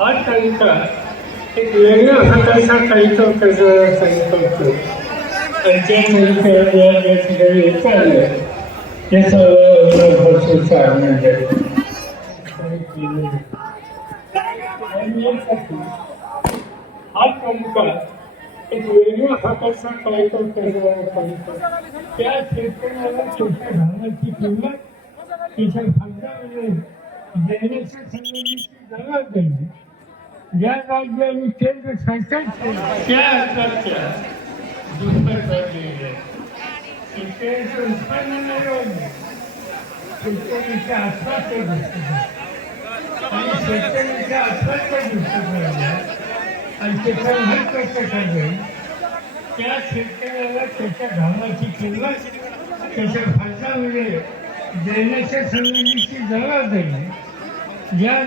हा तालुका एक वेगळ्या प्रकारचा तालुका करणारा तालुका होतो. आणि त्या तालुक्याला या ठिकाणी येता आलं याचा महत्त्वाचा आनंद आहे. हा तालुका एक वेगळ्या प्रकारचा तालुका करणारा तालुका. त्या शेतकऱ्याला त्याच्या धानाची किंमत त्याच्या फायद्यामध्ये देण्याच्या संबंधीची जबाबदारी ज्या राज्याने केंद्र सरकारचे त्या राज्याच्या दुप्पट झालेली आहे. शेतकऱ्याचं उत्पन्न नाही वाढलं, शेतकऱ्याच्या आत्महत्या दिसत आणि शेतकऱ्याच्या आत्महत्या दिसत राहिल्या आणि त्याचा महत्त्वाचं काय त्या शेतकऱ्याला त्याच्या घामाची किंमत त्याच्या फायद्यामध्ये देण्याच्या संबंधीची जबाबदारी ज्या